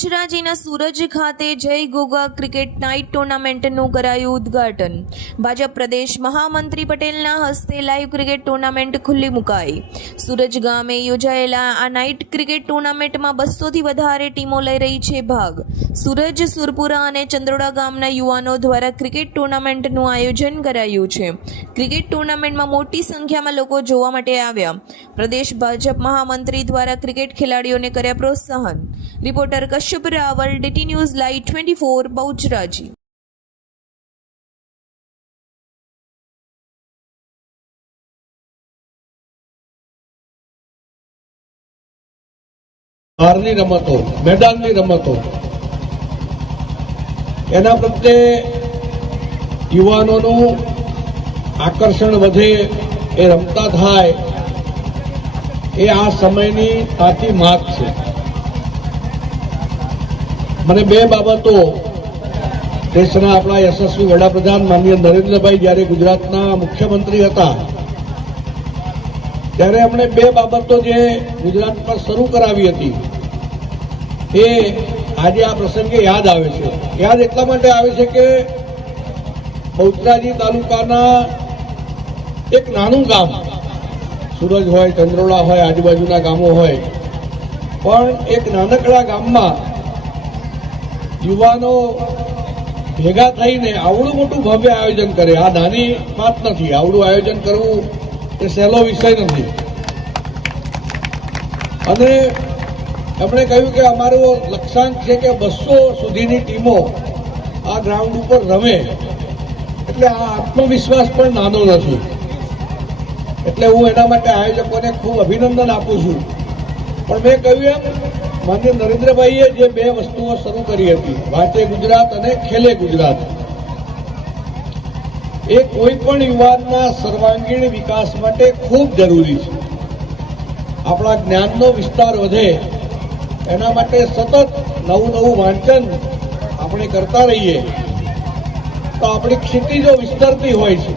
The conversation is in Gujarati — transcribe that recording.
બહુચરાજીના સુરજ ખાતે જય ગોગા ક્રિકેટ નાઇટ ટુર્નામેન્ટનું કરાયું ઉદ્ઘાટન। ભાજપ પ્રદેશ મહામંત્રી પટેલના હસ્તે લાઈવ ક્રિકેટ ટુર્નામેન્ટ ખુલ્લી મુકાઈ। સુરજ ગામે યોજાયેલા આ નાઇટ ક્રિકેટ ટુર્નામેન્ટમાં 200થી વધારે ટીમો લઈ રહી છે ભાગ। સુરજ, સુરપુરા અને ચંદ્રોડા ગામના યુવાનો દ્વારા ક્રિકેટ ટુર્નામેન્ટનું આયોજન કરાયું છે। ક્રિકેટ ટુર્નામેન્ટમાં મોટી સંખ્યામાં લોકો જોવા માટે આવ્યા। પ્રદેશ ભાજપ મહામંત્રી દ્વારા ક્રિકેટ ખેલાડીઓને કર્યા પ્રોત્સાહન। Reporter Kashyap Rawal, DT news live 24 Bahucharaji. બહારની રમતો, મેદાનની રમતો એના પ્રત્યે યુવાનોનું આકર્ષણ વધે, એ રમતા થાય, એ આ સમયની તાતી માંગ છે। મને બે બાબતો દેશના આપણા યશસ્વી વડાપ્રધાન માનનીય નરેન્દ્રભાઈ જ્યારે ગુજરાતના મુખ્યમંત્રી હતા ત્યારે એમણે બે બાબતો જે ગુજરાત પર શરૂ કરાવી હતી એ આજે આ પ્રસંગે યાદ આવે છે। યાદ એટલા માટે આવે છે કે બહુચરાજી તાલુકાના એક નાનું ગામ, સુરજ હોય, ચંદ્રોડા હોય, આજુબાજુના ગામો હોય, પણ એક નાનકડા ગામમાં યુવાનો ભેગા થઈને આવડું મોટું ભવ્ય આયોજન કરે। આ નાની વાત નથી, આવડું આયોજન કરવું એ સહેલો વિષય નથી। અને એમણે કહ્યું કે અમારો લક્ષ્યાંક છે કે 200 સુધીની ટીમો આ ગ્રાઉન્ડ ઉપર રમે, એટલે આ આત્મવિશ્વાસ પણ નાનો નથી। એટલે હું એના માટે આયોજકોને ખૂબ અભિનંદન આપું છું। પણ મેં કહ્યું એમ માનનીય નરેન્દ્રભાઈએ જે બે વસ્તુઓ શરૂ કરી હતી, વાંચે ગુજરાત અને ખેલે ગુજરાત, એ કોઈ પણ યુવાનના સર્વાંગીણ વિકાસ માટે ખૂબ જરૂરી છે। આપણા જ્ઞાનનો વિસ્તાર વધે એના માટે સતત નવું નવું વાંચન આપણે કરતા રહીએ તો આપણી ક્ષિતિજો વિસ્તરતી હોય છે।